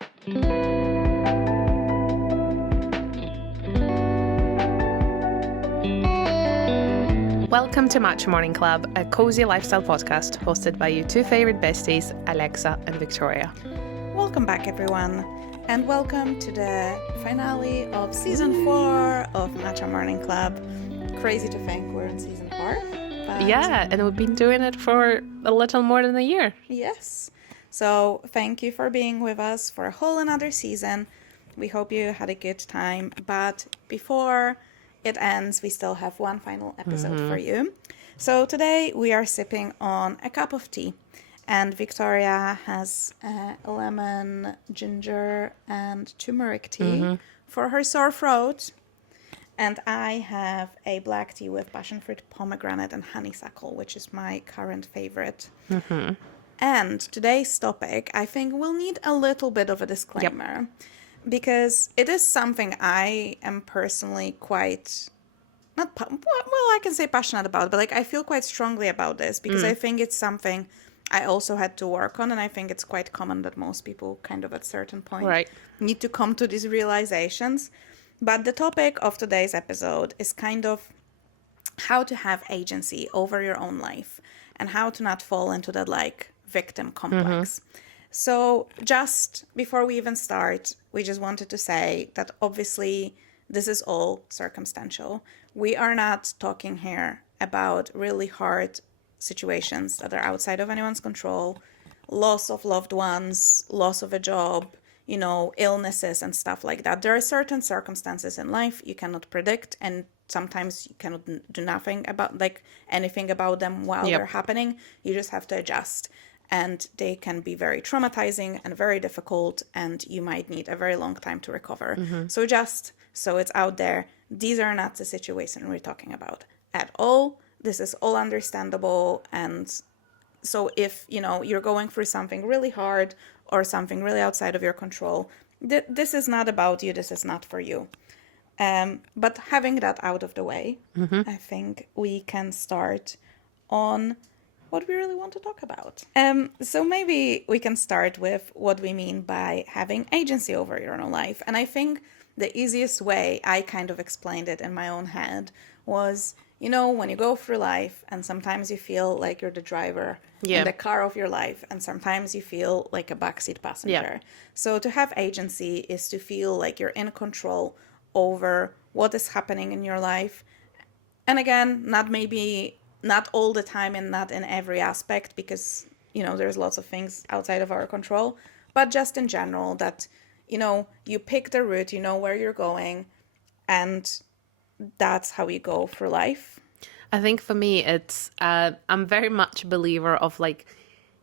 Welcome to Matcha Morning Club, a cozy lifestyle podcast hosted by your two favorite besties, Alexa and Victoria. Welcome back, everyone, and welcome to the finale of season 4 of Matcha Morning Club. Crazy to think we're in season 4. But Yeah, and we've been doing it for a little more than a year. yes. So thank you for being with us for a whole another season. We hope you had a good time. But before it ends, we still have one final episode for you. So today we are sipping on a cup of tea. And Victoria has lemon, ginger, and turmeric tea for her sore throat. And I have a black tea with passion fruit, pomegranate, and honeysuckle, which is my current favorite. And today's topic, I think, will need a little bit of a disclaimer. Because it is something I am personally quite, I can say passionate about, but like I feel quite strongly about this because I think it's something I also had to work on, and I think it's quite common that most people kind of at certain point need to come to these realizations. But the topic of today's episode is kind of how to have agency over your own life and how to not fall into that like victim complex. So just before we even start, we just wanted to say that obviously this is all circumstantial. We are not talking here about really hard situations that are outside of anyone's control, loss of loved ones, loss of a job, you know, illnesses and stuff like that. There are certain circumstances in life you cannot predict, and sometimes you cannot do nothing about like anything about them while they're happening. You just have to adjust. And they can be very traumatizing and very difficult, and you might need a very long time to recover. So just so it's out there, these are not the situation we're talking about at all. This is all understandable. And so if, you know, you're going through something really hard or something really outside of your control, this is not about you. This is not for you. But having that out of the way, I think we can start on what we really want to talk about. So maybe we can start with what we mean by having agency over your own life. And I think the easiest way I kind of explained it in my own head was, you know, when you go through life and sometimes you feel like you're the driver in the car of your life, and sometimes you feel like a backseat passenger. So to have agency is to feel like you're in control over what is happening in your life. And again, not all the time and not in every aspect, because, you know, there's lots of things outside of our control, but just in general that, you know, you pick the route, you know where you're going, and that's how you go through life. I think for me, it's, I'm very much a believer of like,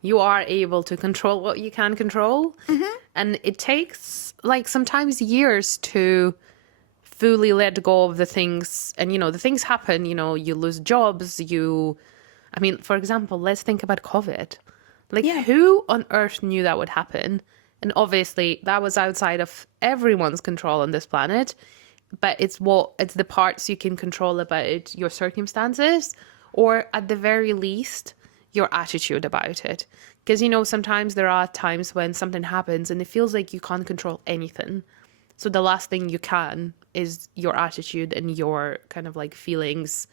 you are able to control what you can control. And it takes like sometimes years to fully let go of the things, and you know the things happen, you know, you lose jobs, I mean, for example, let's think about COVID. Like who on earth knew that would happen? And obviously that was outside of everyone's control on this planet, but it's the parts you can control about your circumstances, or at the very least your attitude about it. Because, you know, sometimes there are times when something happens and it feels like you can't control anything. So the last thing you can is your attitude and your kind of like feelings,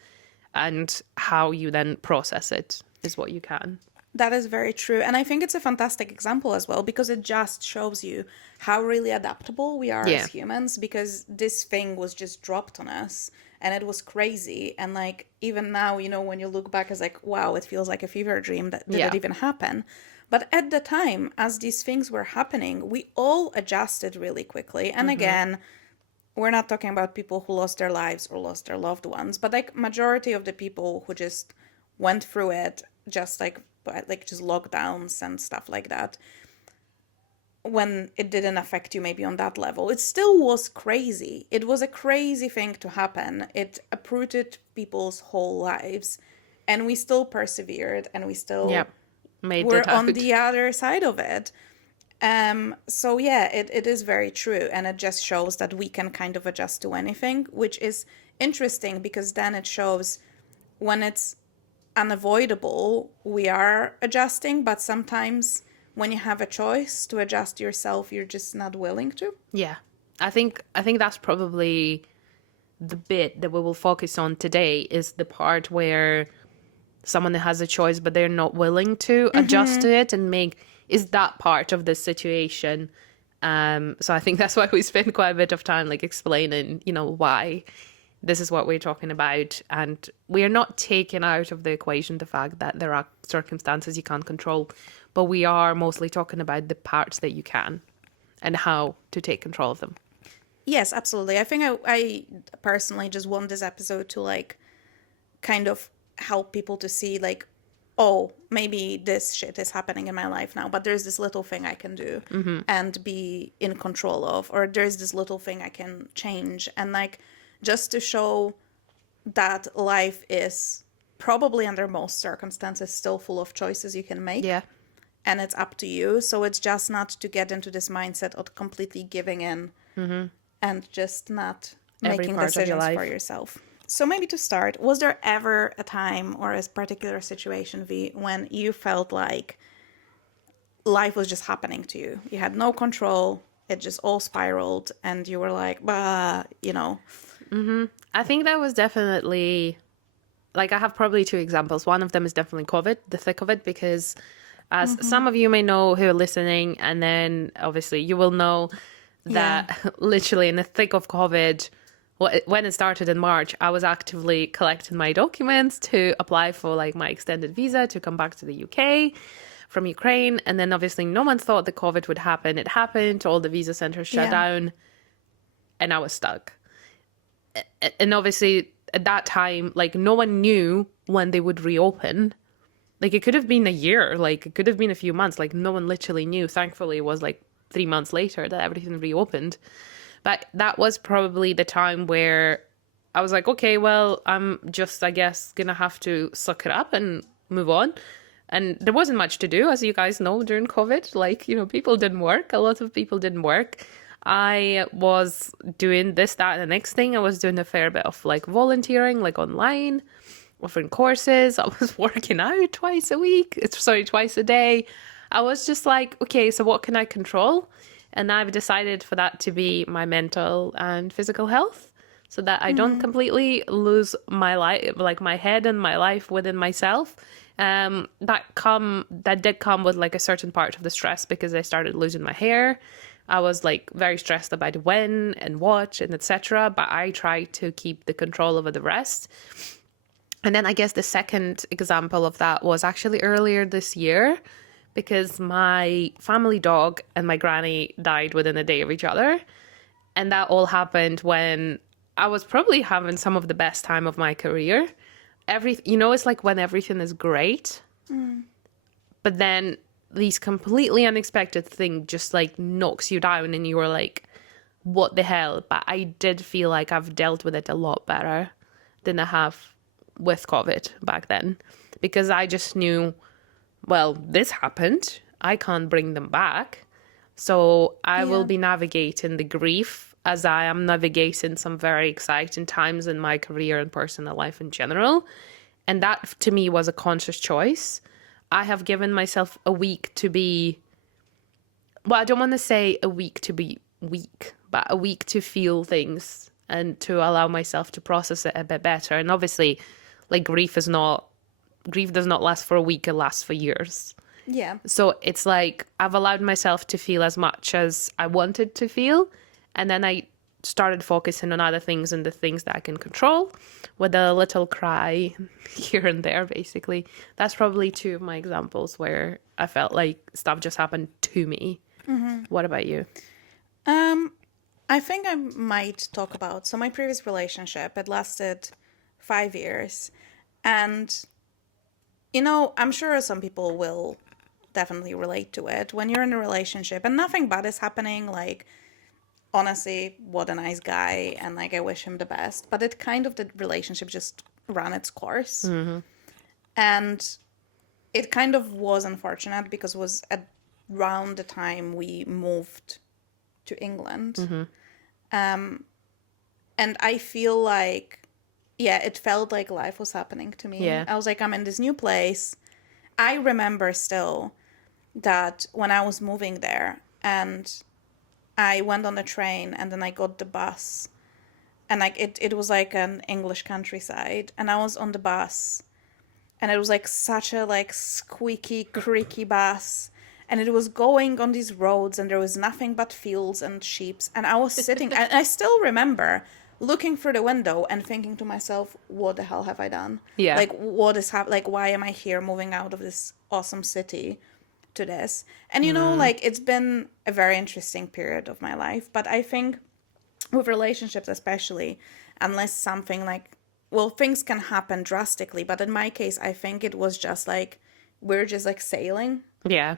and how you then process it is what you can. That is very true. And I think it's a fantastic example as well, because it just shows you how really adaptable we are as humans, because this thing was just dropped on us and it was crazy. And like, even now, you know, when you look back, it's like, wow, it feels like a fever dream that did it even happen. But at the time, as these things were happening, we all adjusted really quickly. And again, we're not talking about people who lost their lives or lost their loved ones, but like majority of the people who just went through it, just like just lockdowns and stuff like that, when it didn't affect you maybe on that level, it still was crazy. It was a crazy thing to happen. It uprooted people's whole lives, and we still persevered, and we still we're on the other side of it. So yeah, it is very true. And it just shows that we can kind of adjust to anything, which is interesting, because then it shows when it's unavoidable, we are adjusting, but sometimes when you have a choice to adjust yourself, you're just not willing to. Yeah. I think that's probably the bit that we will focus on today, is the part where someone has a choice but they're not willing to adjust to it and make is that part of the situation. So I think that's why we spend quite a bit of time like explaining, why this is what we're talking about. And we are not taking out of the equation the fact that there are circumstances you can't control, but we are mostly talking about the parts that you can and how to take control of them. Yes, absolutely. I think I personally just want this episode to like kind of help people to see like, oh, maybe this shit is happening in my life now, but there's this little thing I can do and be in control of, or there's this little thing I can change. And like, just to show that life is probably under most circumstances still full of choices you can make. Yeah. And it's up to you. So it's just not to get into this mindset of completely giving in and just not Every making part of your decisions life. for yourself. So maybe to start, was there ever a time or a particular situation, V, when you felt like life was just happening to you? You had no control. It just all spiraled and you were like, bah, I think that was definitely, like, I have probably two examples. One of them is definitely COVID, the thick of it, because as some of you may know who are listening, and then obviously you will know that literally in the thick of COVID, when it started in March, I was actively collecting my documents to apply for like my extended visa to come back to the UK from Ukraine. And then obviously no one thought the COVID would happen. It happened. All the visa centers shut down and I was stuck. And obviously at that time, like no one knew when they would reopen. Like it could have been a year, like it could have been a few months. Like no one literally knew. Thankfully, it was like 3 months later that everything reopened. But that was probably the time where I was like, okay, well, I'm just, I guess, going to have to suck it up and move on. And there wasn't much to do, as you guys know, during COVID. Like, people didn't work. A lot of people didn't work. I was doing this, that, and the next thing. I was doing a fair bit of like volunteering, like online, offering courses. I was working out twice a day. I was just like, okay, so what can I control? And I've decided for that to be my mental and physical health, so that I don't completely lose my life, like my head and my life within myself. That did come with like a certain part of the stress, because I started losing my hair. I was like very stressed about when and what and etc. But I tried to keep the control over the rest. And then I guess the second example of that was actually earlier this year, because my family dog and my granny died within a day of each other. And that all happened when I was probably having some of the best time of my career. It's like when everything is great, but then these completely unexpected thing just like knocks you down and you're like, what the hell? But I did feel like I've dealt with it a lot better than I have with COVID back then, because I just knew, well, this happened. I can't bring them back. So I will be navigating the grief as I am navigating some very exciting times in my career and personal life in general. And that to me was a conscious choice. I have given myself a week to be, well, I don't want to say a week to be weak, but a week to feel things and to allow myself to process it a bit better. And obviously, like grief does not last for a week, it lasts for years. Yeah. So it's like I've allowed myself to feel as much as I wanted to feel. And then I started focusing on other things and the things that I can control, with a little cry here and there, basically. That's probably two of my examples where I felt like stuff just happened to me. What about you? I think I might talk about, so my previous relationship, it lasted 5 years. And, I'm sure some people will definitely relate to it. When you're in a relationship and nothing bad is happening, like, honestly, what a nice guy, and, like, I wish him the best. But it kind of, the relationship just ran its course. And it kind of was unfortunate because it was around the time we moved to England. And I feel like, it felt like life was happening to me. Yeah. I was like, I'm in this new place. I remember still that when I was moving there and I went on the train and then I got the bus and like it was like an English countryside and I was on the bus and it was like such a like squeaky, creaky bus and it was going on these roads and there was nothing but fields and sheeps and I was sitting and I still remember looking through the window and thinking to myself, what the hell have I done? Yeah. Like what is like why am I here moving out of this awesome city to this? And you know, like it's been a very interesting period of my life, but I think with relationships especially, unless something like, well, things can happen drastically, but in my case I think it was just like we're just like sailing Yeah.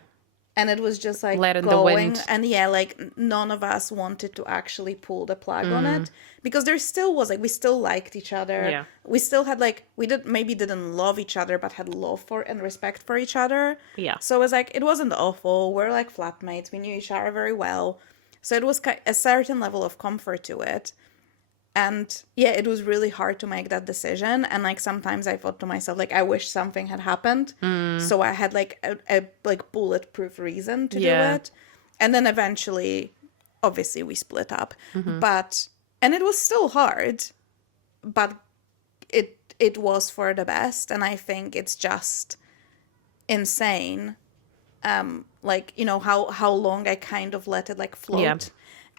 and it was just like Let in the going wind. and yeah, like none of us wanted to actually pull the plug on it because there still was like we still liked each other. Yeah. We still had like we didn't love each other but had love for and respect for each other. Yeah. So it was like it wasn't awful. We're like flatmates. We knew each other very well. So it was a certain level of comfort to it. And yeah, it was really hard to make that decision. And like sometimes I thought to myself, like, I wish something had happened. So I had like a like bulletproof reason to do Yeah. it. And then eventually, obviously, we split up. But and it was still hard, but it was for the best. And I think it's just insane. Like, you know, how long I kind of let it like float. Yeah.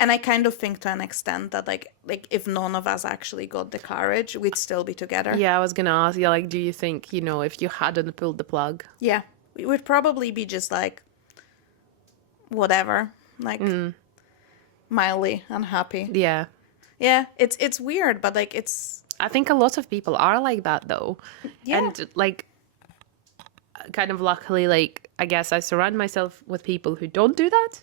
And I kind of think to an extent that like if none of us actually got the courage, we'd still be together. Yeah, I was gonna ask you, like, do you think, you know, if you hadn't pulled the plug? Yeah. We would probably be just like whatever, like mildly unhappy. Yeah. Yeah, it's weird, but like it's I think a lot of people are like that though. Yeah. And like kind of luckily, like I guess I surround myself with people who don't do that.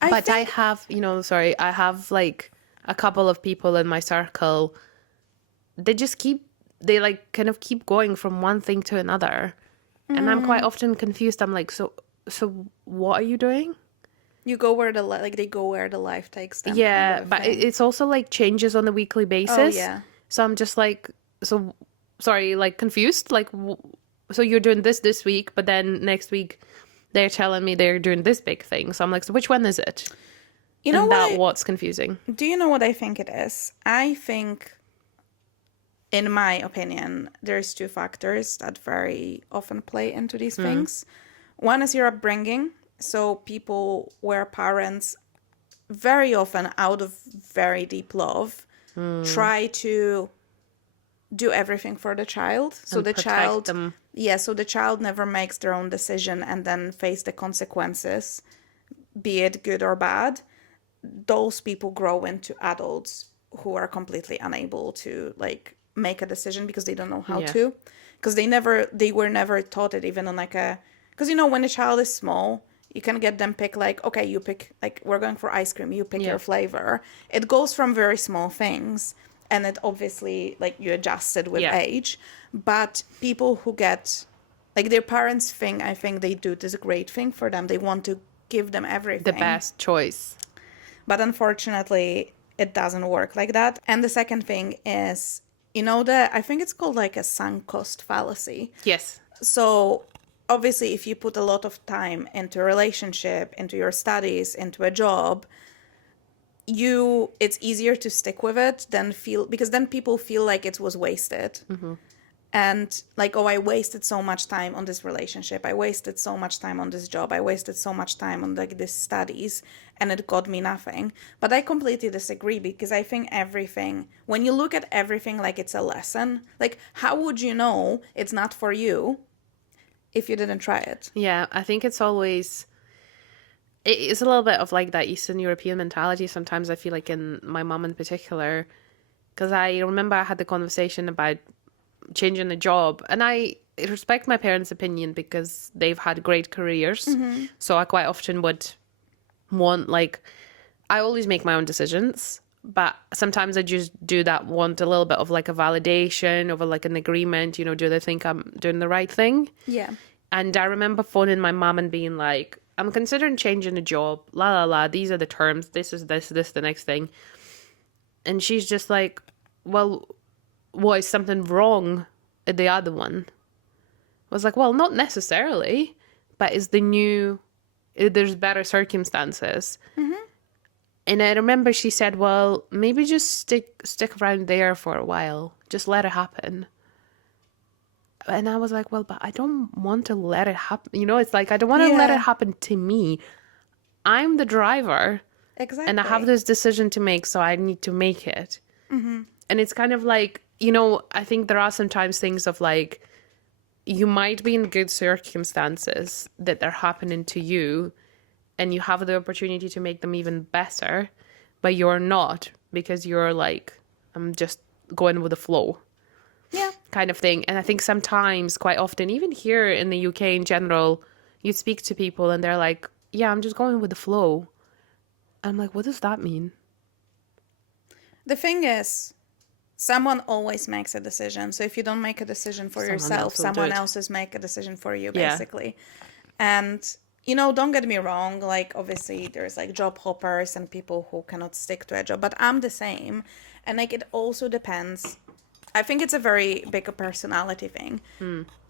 But I have, you know, sorry, I have like a couple of people in my circle. They like kind of keep going from one thing to another. And I'm quite often confused. I'm like, so what are you doing? you go where the like they go where the life takes them. Yeah, kind of but thing. it's also like changes on a weekly basis. Oh yeah. So I'm just like, so sorry, like confused. Like, so you're doing this week, but then next week they're telling me they're doing this big thing. So I'm like, so which one is it? You know And what? what's confusing? Do you know what I think it is? I think, in my opinion, there's two factors that very often play into these things. One is your upbringing. So people where parents very often out of very deep love try to do everything for the child. So And the protect child them. yeah, so the child never makes their own decision and then face the consequences, be it good or bad. Those people grow into adults who are completely unable to like make a decision because they don't know how Yeah. to, because they were never taught it even on like a, because you know when a child is small you can get them pick like, okay, you pick, like we're going for ice cream, you pick Yeah. your flavor. It goes from very small things and it obviously like you adjust it with Yeah. age. But people who get like their parents think, I think they do this great thing for them, they want to give them everything, The best choice. but unfortunately it doesn't work like that. And the second thing is, you know, I think it's called like a sunk cost fallacy. Yes. So obviously if you put a lot of time into a relationship, into your studies, into a job, it's easier to stick with it than feel, because then people feel like it was wasted. And like, oh, I wasted so much time on this relationship, I wasted so much time on this job, I wasted so much time on like these studies, and it got me nothing. But I completely disagree, because I think everything, when you look at everything like it's a lesson, like how would you know it's not for you if you didn't try it? Yeah, I think it's always... It's a little bit of like that Eastern European mentality sometimes, I feel like, in my mom in particular. Because I remember I had the conversation about changing a job, and I respect my parents' opinion because they've had great careers. So I quite often would want, like, I always make my own decisions, but sometimes I just want a little bit of like a validation, of like an agreement, you know, do they think I'm doing the right thing? Yeah. And I remember phoning my mom and being like, I'm considering changing a job, la la la, these are the terms, this is this, the next thing. And she's just like, well, what, is something wrong at the other one? I was like, well, not necessarily, but it's the new, there's better circumstances. And I remember she said, well, maybe just stick around there for a while. Just let it happen. And I was like, well, but I don't want to let it happen. You know, it's like, I don't want to let it happen to me. I'm the driver. Exactly. And I have this decision to make, so I need to make it. And it's kind of like, you know, I think there are sometimes things of like, you might be in good circumstances that are happening to you, and you have the opportunity to make them even better, but you're not, because you're like, I'm just going with the flow. Yeah. Kind of thing. And I think sometimes, quite often, even here in the UK in general, you speak to people and they're like, yeah, I'm just going with the flow. I'm like, what does that mean? The thing is, someone always makes a decision. So if you don't make a decision for yourself, someone else is make a decision for you, basically. And, you know, don't get me wrong. Like, obviously, there's like job hoppers and people who cannot stick to a job. But I'm the same. And like, it also depends. I think it's a very big personality thing.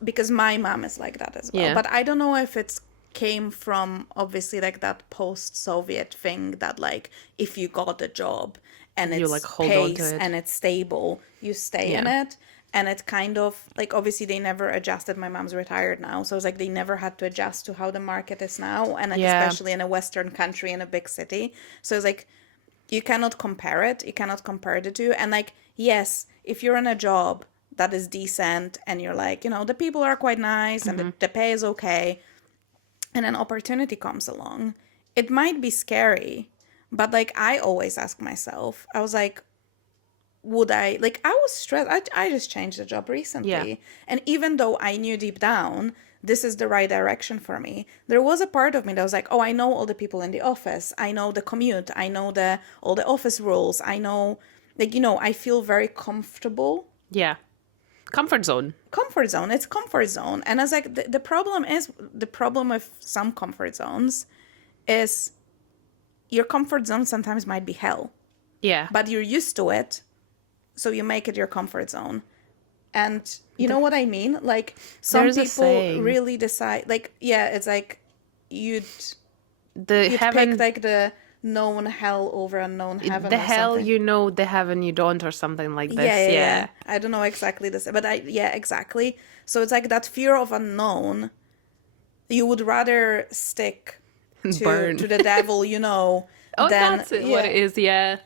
Because my mom is like that as well. Yeah. But I don't know if it's came from obviously like that post-Soviet thing that like if you got a job and it's like hold on to pays it. and it's stable, you stay in it. And it kind of like obviously they never adjusted. My mom's retired now, so it's like they never had to adjust to how the market is now, and like, especially in a Western country in a big city. So it's like you cannot compare it. You cannot compare the two. And like yes, if you're in a job that is decent and you're like, you know, the people are quite nice and the pay is okay, and an opportunity comes along, it might be scary, but like I always ask myself, I was like, would I, like I was stressed. I just changed the job recently. And even though I knew deep down this is the right direction for me, there was a part of me that was like, oh, I know all the people in the office. I know the commute. I know all the office rules. I know, like, you know, I feel very comfortable. Yeah. Comfort zone. It's comfort zone. And I was like, the problem with some comfort zones is your comfort zone sometimes might be hell. Yeah. But you're used to it, so you make it your comfort zone. And you know what I mean? Like some people really decide, like, yeah, it's like you'd pick like the known hell over unknown heaven. The hell, you know, the heaven you don't, or something like this. Yeah. I don't know exactly this, but exactly. So it's like that fear of unknown. You would rather stick to the devil, you know. What it is,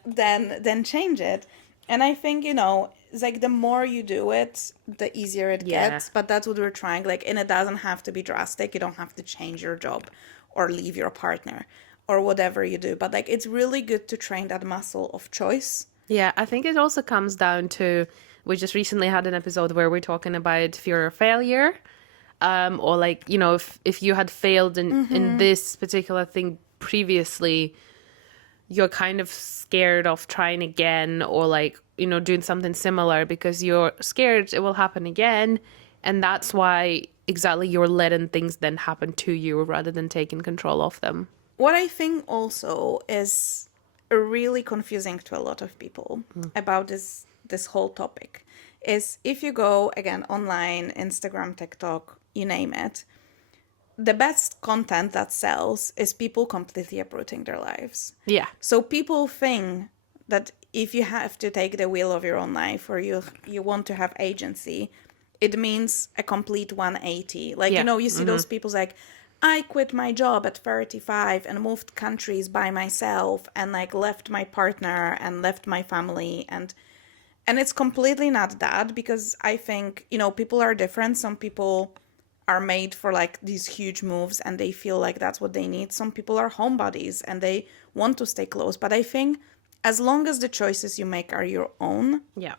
Than change it. And I think, you know, it's like the more you do it, the easier it gets. But that's what we're trying. Like, and it doesn't have to be drastic. You don't have to change your job or leave your partner or whatever you do. But like, it's really good to train that muscle of choice. Yeah, I think it also comes down to, we just recently had an episode where we're talking about fear of failure. Or like, you know, if you had failed in this particular thing previously, you're kind of scared of trying again, or like, you know, doing something similar because you're scared it will happen again. And that's why exactly you're letting things then happen to you rather than taking control of them. What I think also is really confusing to a lot of people about this whole topic is if you go again online, Instagram, TikTok, you name it, the best content that sells is people completely uprooting their lives. Yeah. So people think that if you have to take the wheel of your own life, or you want to have agency, it means a complete 180. Like, you know, you see those people like, I quit my job at 35 and moved countries by myself and like left my partner and left my family. And it's completely not that, because I think, you know, people are different. Some people are made for like these huge moves and they feel like that's what they need. Some people are homebodies and they want to stay close. But I think as long as the choices you make are your own. Yeah.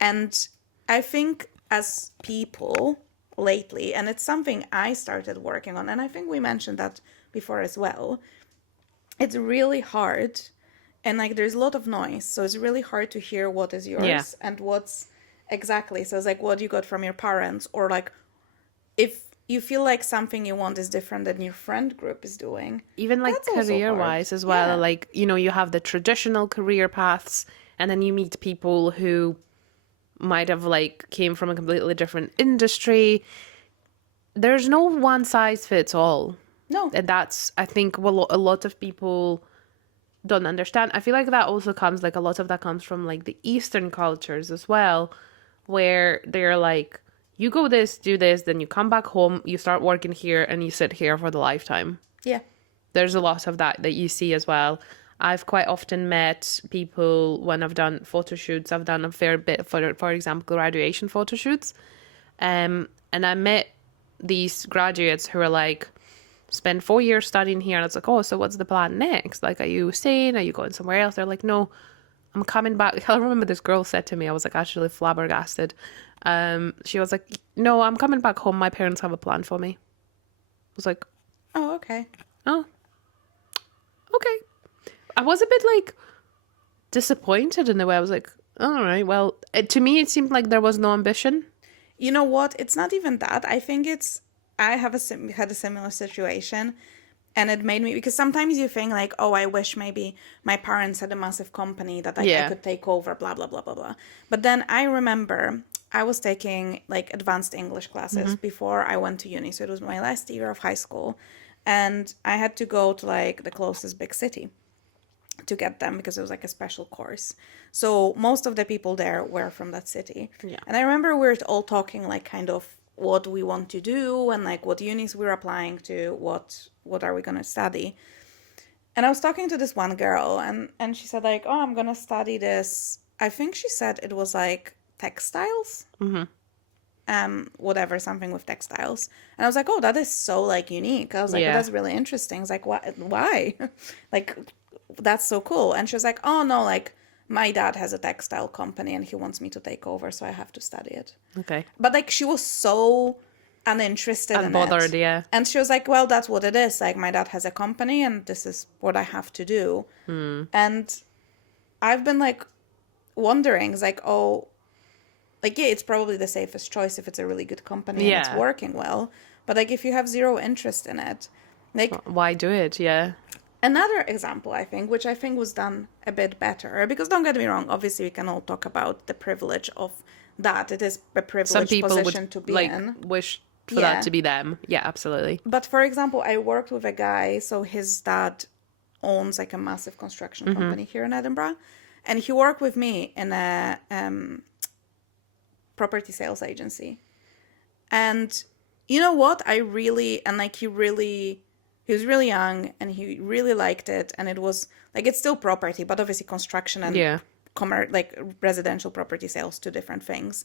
And I think as people lately, and it's something I started working on, and I think we mentioned that before as well, it's really hard, and like there's a lot of noise, so it's really hard to hear what is yours and what's exactly. So it's like what you got from your parents, or like if you feel like something you want is different than your friend group is doing. Even like career wise as well. Like, you know, you have the traditional career paths, and then you meet people who might have like came from a completely different industry. there's no one size fits all. No. And that's, I think, what a lot of people don't understand. I feel like that also comes, like, a lot of that comes from, like, the Eastern cultures as well, where they're like, you go this, do this, then you come back home, you start working here, and you sit here for the lifetime. Yeah. There's a lot of that you see as well. I've quite often met people when I've done photo shoots. I've done a fair bit, for example, graduation photo shoots. And I met these graduates who are like, spend 4 years studying here. And it's like, oh, so what's the plan next? Like, are you staying? Are you going somewhere else? They're like, no, I'm coming back. I remember this girl said to me, I was like actually flabbergasted. She was like, no, I'm coming back home. My parents have a plan for me. I was like, Oh, okay. oh, okay. I was a bit like disappointed in a way. I was like, all right, well, to me, it seemed like there was no ambition. You know what? It's not even that. I think I have had a similar situation, and it made me, because sometimes you think like, oh, I wish maybe my parents had a massive company that I could take over, blah, blah, blah, blah, blah. But then I remember I was taking like advanced English classes before I went to uni. So it was my last year of high school, and I had to go to like the closest big city to get them because it was like a special course. So most of the people there were from that city. Yeah. And I remember we were all talking like kind of what we want to do and like what unis we're applying to, what are we going to study. And I was talking to this one girl, and she said like, oh, I'm going to study this. I think she said it was like textiles. Whatever, something with textiles. And I was like, oh, that is so like unique. I was like, oh, that's really interesting. It's like, what? Why? Like, that's so cool. And she was like, oh no, like my dad has a textile company and he wants me to take over, so I have to study it. Okay. But like she was so uninterested in Unbothered, it. yeah. And she was like, well, that's what it is. Like my dad has a company and this is what I have to do. And I've been like wondering, it's like, oh, like, yeah, it's probably the safest choice if it's a really good company and it's working well. But like if you have zero interest in it, like, why do it? Yeah. another example, I think, which I think was done a bit better, because don't get me wrong, obviously we can all talk about the privilege of that. It is a Some privileged people position would to be like in. wish for that to be them. Yeah, absolutely. But for example, I worked with a guy, so his dad owns like a massive construction company here in Edinburgh, and he worked with me in a property sales agency. And you know what? I really, and like he was really young and he really liked it. And it was like, it's still property, but obviously construction and like residential property sales, two different things.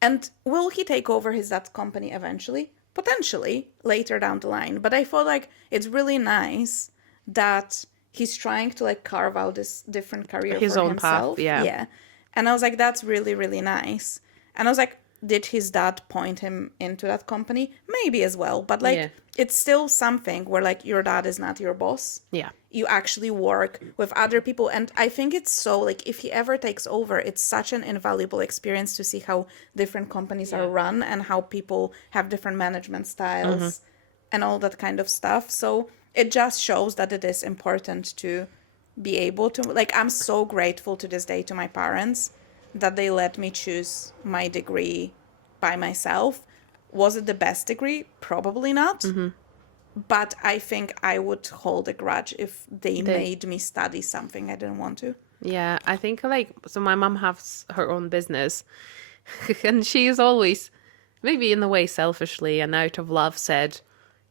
And will he take over his dad's company eventually? Potentially later down the line. But I feel like it's really nice that he's trying to like carve out this different career his for own himself. path. Yeah. Yeah. And I was like, that's really, really nice. And I was like, did his dad point him into that company? Maybe as well. But like, it's still something where like your dad is not your boss. Yeah. You actually work with other people. And I think it's so like, if he ever takes over, it's such an invaluable experience to see how different companies are run and how people have different management styles and all that kind of stuff. So it just shows that it is important to be able to, like, I'm so grateful to this day to my parents that they let me choose my degree by myself. Was it the best degree? Probably not. But I think I would hold a grudge if they made me study something I didn't want to. Yeah, I think like, so my mom has her own business and she's always, maybe in a way selfishly and out of love, said,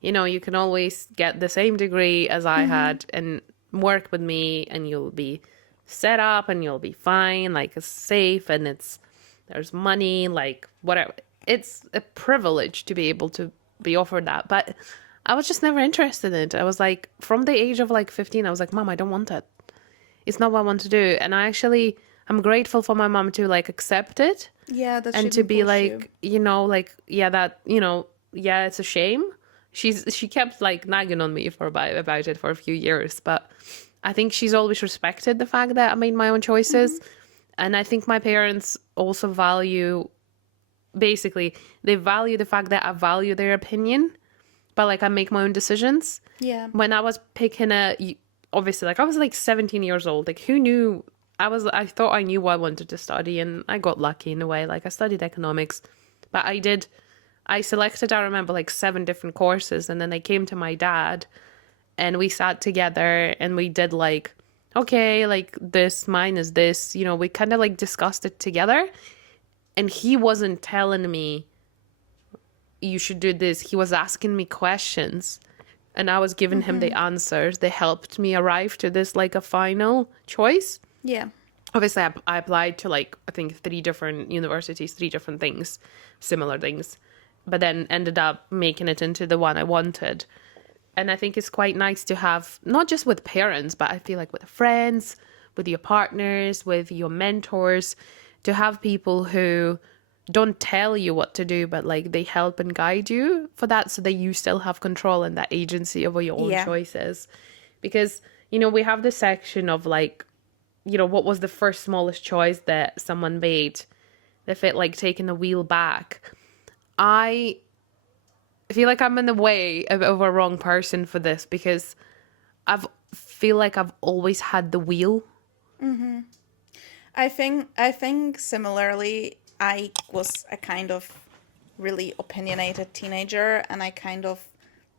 you know, you can always get the same degree as I had and work with me and you'll be set up and you'll be fine, like it's safe and there's money, like whatever. It's a privilege to be able to be offered that. But I was just never interested in it. I was like, from the age of like 15, I was like, Mom, I don't want it. It's not what I want to do. And I'm grateful for my mom to like accept it. Yeah, that and to be like, you know, like, yeah, that, you know, yeah, it's a shame. She kept like nagging on me about it for a few years, but I think she's always respected the fact that I made my own choices. And I think my parents also value the fact that I value their opinion, but like I make my own decisions. Yeah. When I was picking obviously like I was like 17 years old, like who knew? I thought I knew what I wanted to study and I got lucky in a way. Like I studied economics, but I selected, I remember, like 7 different courses. And then I came to my dad and we sat together and we did like, okay, like this, mine is this, you know, we kind of like discussed it together. And he wasn't telling me you should do this. He was asking me questions and I was giving him the answers. They helped me arrive to this like a final choice. Yeah. Obviously, I applied to like, I think 3 different universities, 3 different things, similar things, but then ended up making it into the one I wanted. And I think it's quite nice to have, not just with parents, but I feel like with friends, with your partners, with your mentors, to have people who don't tell you what to do, but like they help and guide you for that so that you still have control and that agency over your own Yeah. choices. Because, you know, we have this section of like, you know, what was the first smallest choice that someone made that felt like taking the wheel back. I feel like I'm in the way of a wrong person for this because feel like I've always had the wheel. I think similarly, I was a kind of really opinionated teenager, and I kind of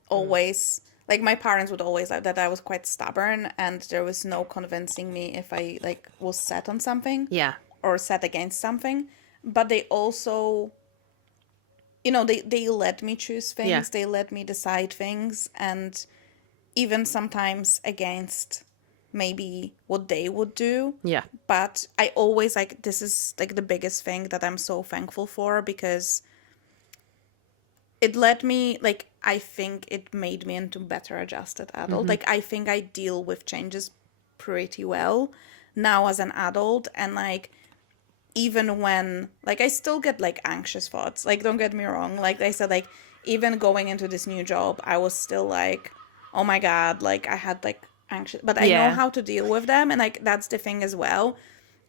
always like my parents would always like that I was quite stubborn, and there was no convincing me if I like was set on something Yeah. or set against something. But they also, you know, they let me choose things, Yeah. they let me decide things, and even sometimes against maybe what they would do. Yeah. But I always like, this is like the biggest thing that I'm so thankful for, because it let me like, I think it made me into a better adjusted adult. Like I think I deal with changes pretty well now as an adult, and like even when like I still get like anxious thoughts, like don't get me wrong, like I said, like even going into this new job I was still like, oh my god, like I had like anxious, but I know Yeah. how to deal with them. And like that's the thing as well,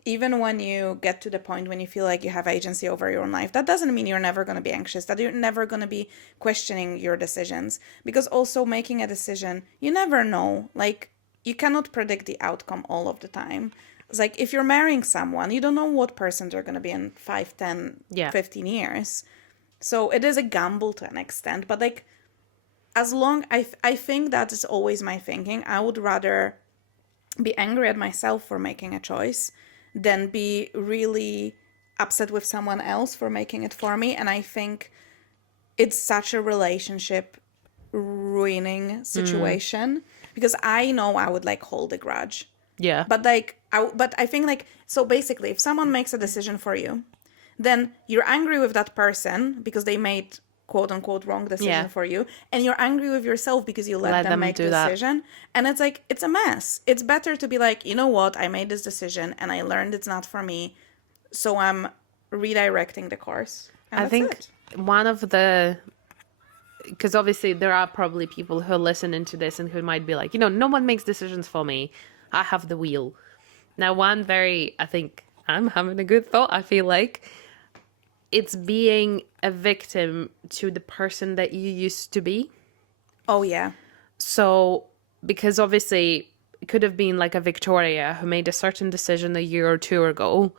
even when you get to the point when you feel like you have agency over your own life, that doesn't mean you're never going to be anxious, that you're never going to be questioning your decisions. Because also making a decision, you never know, like you cannot predict the outcome all of the time. It's like if you're marrying someone, you don't know what person they're going to be in 5, 10, Yeah. 15 years. So it is a gamble to an extent. But like, as long, I think that is always my thinking. I would rather be angry at myself for making a choice than be really upset with someone else for making it for me. And I think it's such a relationship ruining situation, because I know I would like hold a grudge. Yeah. But like, but I think like, so basically, if someone makes a decision for you, then you're angry with that person because they made quote unquote wrong decision Yeah. for you, and you're angry with yourself because you let them make do the that. decision. And it's like, it's a mess. It's better to be like, you know what, I made this decision and I learned it's not for me, so I'm redirecting the course. And I that's think it. one of the, because obviously there are probably people who are listening to this and who might be like, you know, no one makes decisions for me. I have the wheel. Now, I think I'm having a good thought. I feel like it's being a victim to the person that you used to be. Oh yeah. So, because obviously it could have been like a Victoria who made a certain decision a year or 2 ago.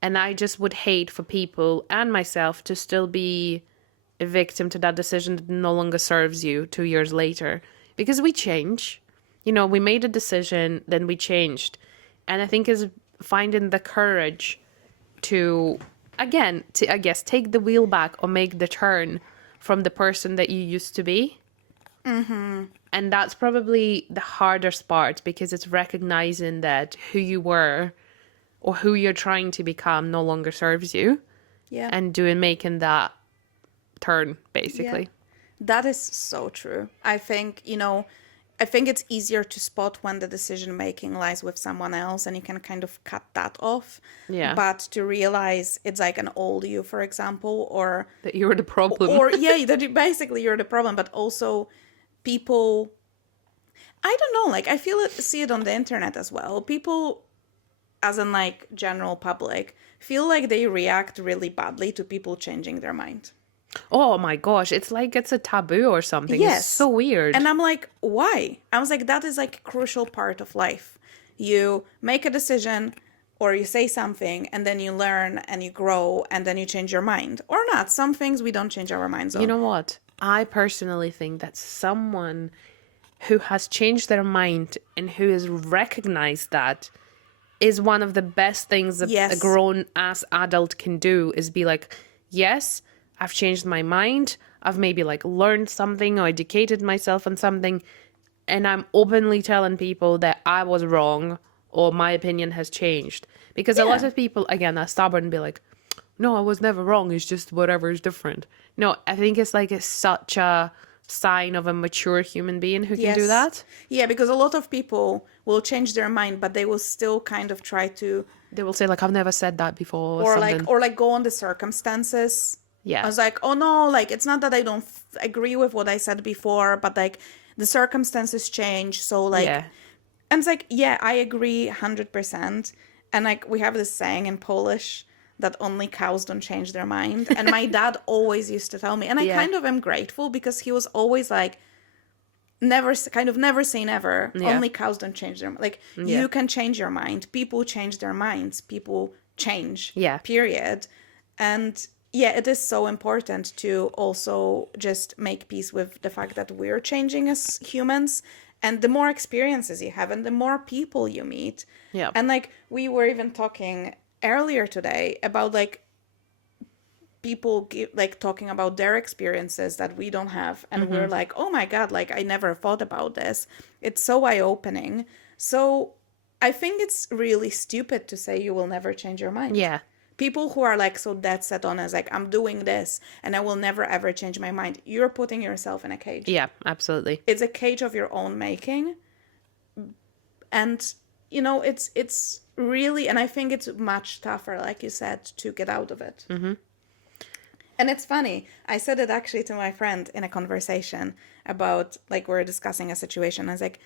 And I just would hate for people and myself to still be a victim to that decision that no longer serves you 2 years later. Because we change. You know, we made a decision, then we changed. And I think is finding the courage to, again, I guess, take the wheel back or make the turn from the person that you used to be. Mm-hmm. And that's probably the hardest part, because it's recognizing that who you were or who you're trying to become no longer serves you. Yeah. And making that turn, basically. That is so true. I think, I think it's easier to spot when the decision making lies with someone else and you can kind of cut that off. Yeah. But to realize it's like an old you, for example, or That you're the problem. basically you're the problem, but also people, I don't know, like I see it on the internet as well. People, as in like general public, feel like they react really badly to people changing their mind. Oh my gosh, it's like it's a taboo or something. Yes. It's so weird. And I'm like, why? I was like, that is like a crucial part of life. You make a decision, or you say something and then you learn and you grow and then you change your mind, or not. Some things we don't change our minds You on. know what? I personally think that someone who has changed their mind and who has recognized that is one of the best things a Yes. grown ass adult can do, is be like, yes, I've changed my mind. I've maybe like learned something or educated myself on something. And I'm openly telling people that I was wrong or my opinion has changed. Because a lot Yeah. of people, again, are stubborn and be like, no, I was never wrong. It's just whatever is different. No, I think it's such a sign of a mature human being who can do Yes. that. Yeah, because a lot of people will change their mind, but they will still kind of try to, They will say like, I've never said that before or something. like go on the circumstances. Yeah. I was like, oh no, like it's not that I don't agree with what I said before, but like the circumstances change, so like, Yeah. and it's like, yeah, I agree 100%. And like we have this saying in Polish that only cows don't change their mind, and my dad always used to tell me, and I Yeah. kind of am grateful, because he was always like, never say never. Yeah. Only cows don't change their mind. Like, Yeah. you can change your mind. People change their minds. People change. Yeah. Period. And yeah, it is so important to also just make peace with the fact that we're changing as humans. And the more experiences you have and the more people you meet. Yeah. And like we were even talking earlier today about like people like talking about their experiences that we don't have, and we're like, oh my god, like I never thought about this. It's so eye-opening. So I think it's really stupid to say you will never change your mind. Yeah. People who are like so dead set on as like, I'm doing this and I will never ever change my mind, you're putting yourself in a cage. Yeah, absolutely. It's a cage of your own making. And you know, it's really, and I think it's much tougher, like you said, to get out of it. And it's funny, I said it actually to my friend in a conversation about, like, we're discussing a situation. I was like,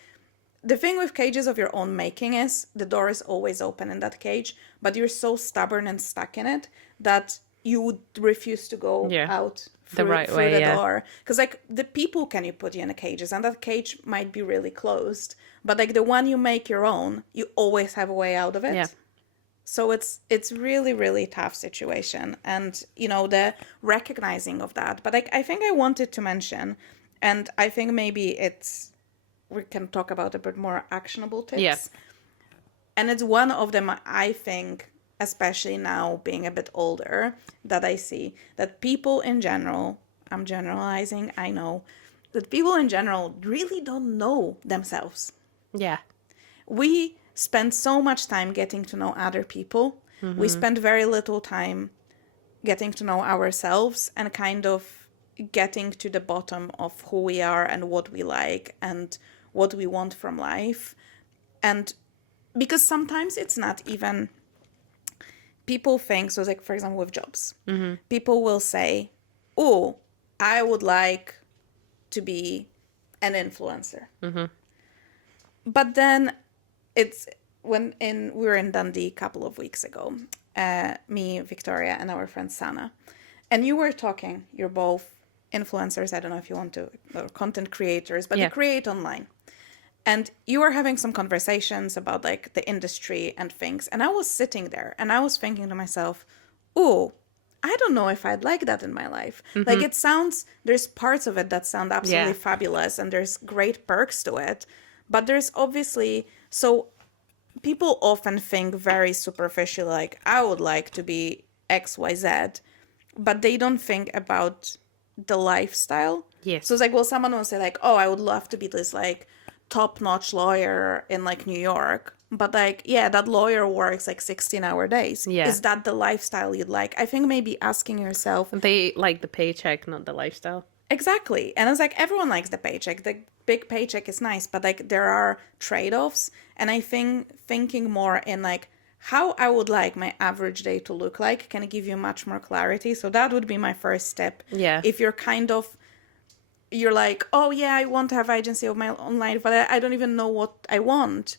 the thing with cages of your own making is the door is always open in that cage, but you're so stubborn and stuck in it that you would refuse to go out through the door. Because like the people can you put you in the cages, and that cage might be really closed, but like the one you make your own, you always have a way out of it. Yeah. So it's really, really tough situation, and you know, the recognizing of that. But like I think I wanted to mention, and I think maybe we can talk about a bit more actionable tips. Yeah. And it's one of them, I think, especially now being a bit older, that I see that people in general, I'm generalizing, I know, that people in general really don't know themselves. Yeah. We spend so much time getting to know other people. We spend very little time getting to know ourselves and kind of getting to the bottom of who we are and what we like and what we want from life. And because sometimes it's not even, people think, so like for example with jobs, people will say, oh, I would like to be an influencer. But then it's we were in Dundee a couple of weeks ago, me, Victoria, and our friend Sana, and you were talking, you're both influencers, I don't know if you want to, or content creators, but you create online. And you were having some conversations about like the industry and things. And I was sitting there and I was thinking to myself, oh, I don't know if I'd like that in my life. Like it sounds, there's parts of it that sound absolutely fabulous and there's great perks to it. But there's obviously, so people often think very superficial, like I would like to be XYZ, but they don't think about the lifestyle. Yes. So it's like, well, someone will say like, oh, I would love to be this like top-notch lawyer in like New York, but like, yeah, that lawyer works like 16-hour days. Yeah. Is that the lifestyle you'd like? I think maybe asking yourself, They like the paycheck, not the lifestyle. exactly. And it's like everyone likes the paycheck. The big paycheck is nice, but like there are trade-offs. And I think thinking more in like how I would like my average day to look like can give you much more clarity. So that would be my first step. Yeah. If you're kind of, you're like, oh yeah, I want to have agency of my own life, but I don't even know what I want.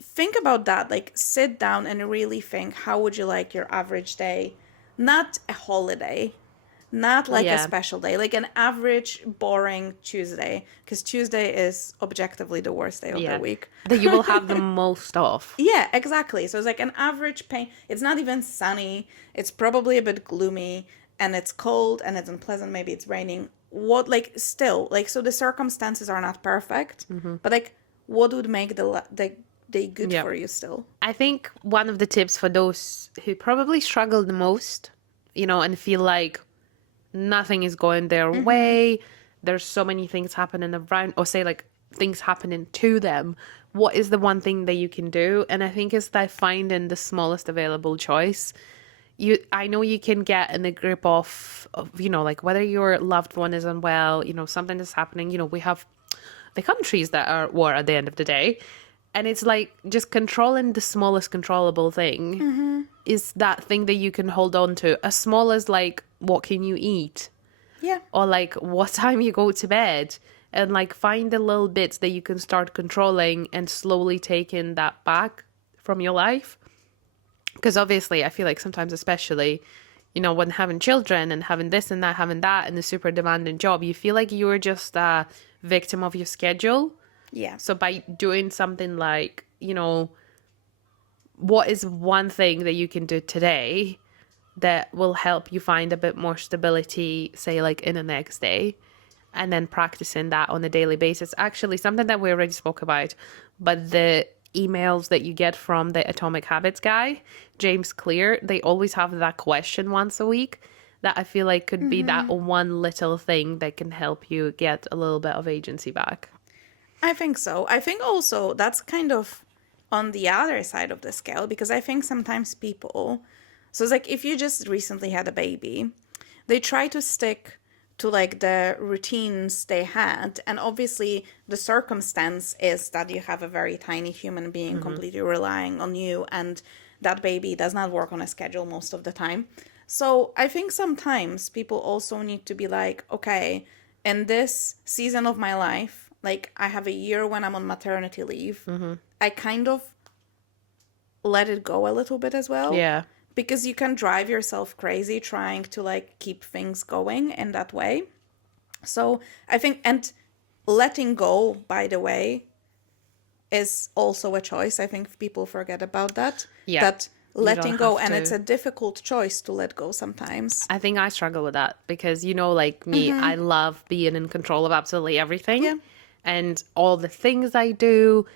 Think about that. Like sit down and really think, how would you like your average day? Not a holiday, Not like a Yeah. special day, like an average, boring Tuesday, because Tuesday is objectively the worst day of the Yeah. week. That you will have the most of. Yeah, exactly. So it's like an average pain. It's not even sunny. It's probably a bit gloomy, and it's cold and it's unpleasant. Maybe it's raining. What, like, still, like, so the circumstances are not perfect, but like, what would make the day good Yeah. for you still? I think one of the tips for those who probably struggle the most, and feel like nothing is going their way, there's so many things happening around, or say like things happening to them, what is the one thing that you can do? And I think it's that finding the smallest available choice. I know you can get in the grip of like whether your loved one is unwell, something is happening. We have the countries that are at war at the end of the day. And it's like just controlling the smallest controllable thing is that thing that you can hold on to. As small as like, what can you eat? Yeah. Or like, what time you go to bed? And like, find the little bits that you can start controlling and slowly taking that back from your life. Because obviously, I feel like sometimes, especially, when having children and having this and that, having that, and the super demanding job, you feel like you're just a victim of your schedule. Yeah. So by doing something like, what is one thing that you can do today that will help you find a bit more stability, say like in the next day, and then practicing that on a daily basis. Actually, something that we already spoke about, but the emails that you get from the Atomic Habits guy, James Clear, they always have that question once a week that I feel like could be that one little thing that can help you get a little bit of agency back. I think so. I think also that's kind of on the other side of the scale, because I think sometimes people, so it's like if you just recently had a baby, they try to stick to like the routines they had, and obviously the circumstance is that you have a very tiny human being completely relying on you, and that baby does not work on a schedule most of the time. So I think sometimes people also need to be like, okay, in this season of my life, like I have a year when I'm on maternity leave, I kind of let it go a little bit as well. Yeah. Because you can drive yourself crazy trying to like keep things going in that way. So I think, and letting go, by the way, is also a choice. I think people forget about that. Yeah. That letting go, have and to- it's a difficult choice to let go sometimes. I think I struggle with that because, like me, I love being in control of absolutely everything. Yeah. And all the things I do.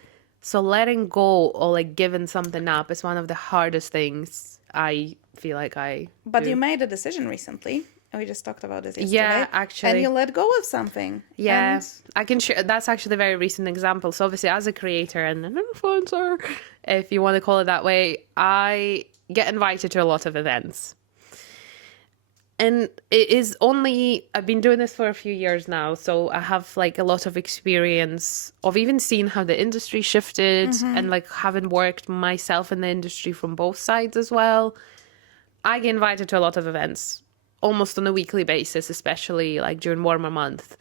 So letting go or like giving something up is one of the hardest things I feel like I But do. you made a decision recently. And we just talked about this yesterday. Yeah, actually. And you let go of something. Yeah, And I can share. That's actually a very recent example. So obviously, as a creator and an influencer, if you want to call it that way, I get invited to a lot of events. And it is only, I've been doing this for a few years now, so I have like a lot of experience of even seeing how the industry shifted and like having worked myself in the industry from both sides as well. I get invited to a lot of events almost on a weekly basis, especially like during warmer months.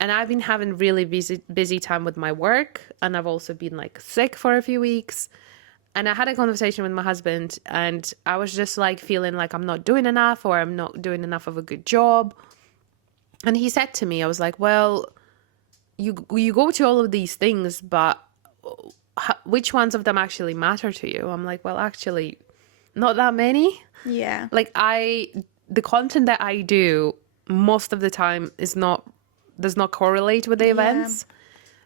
And I've been having really busy time with my work, and I've also been like sick for a few weeks. And I had a conversation with my husband, and I was just like feeling like I'm not doing enough, or I'm not doing enough of a good job. And he said to me, I was like, well, you go to all of these things, but which ones of them actually matter to you? I'm like, well, actually, not that many. yeah. Like the content that I do most of the time does not correlate with the events.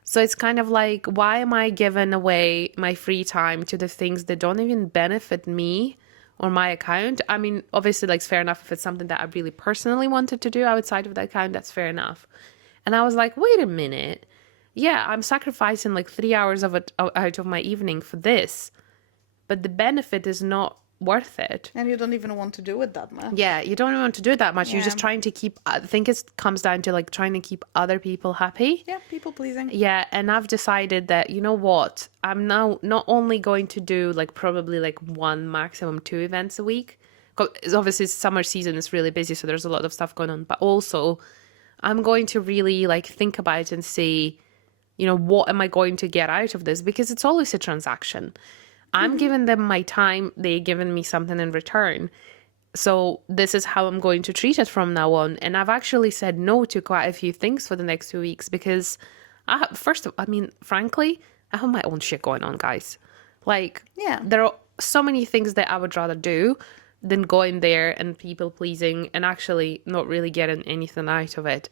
So it's kind of like, why am I giving away my free time to the things that don't even benefit me or my account? I mean, obviously, like, it's fair enough if it's something that I really personally wanted to do outside of the account, that's fair enough. And I was like, wait a minute. Yeah, I'm sacrificing like 3 hours of it out of my evening for this, but the benefit is not worth it. And you don't even want to do it that much. Yeah, you don't want to do it that much. You're just Yeah. trying to keep, I think it comes down to like trying to keep other people happy. Yeah, people pleasing. Yeah, and I've decided that, you know what, I'm now not only going to do like probably like one, maximum 2 events a week. 'Cause obviously summer season is really busy, so there's a lot of stuff going on. But also I'm going to really like think about it and see, what am I going to get out of this? Because it's always a transaction. I'm giving them my time, they're giving me something in return. So this is how I'm going to treat it from now on. And I've actually said no to quite a few things for the next 2 weeks because frankly, I have my own shit going on, guys. Like, Yeah. there are so many things that I would rather do than going there and people pleasing and actually not really getting anything out of it.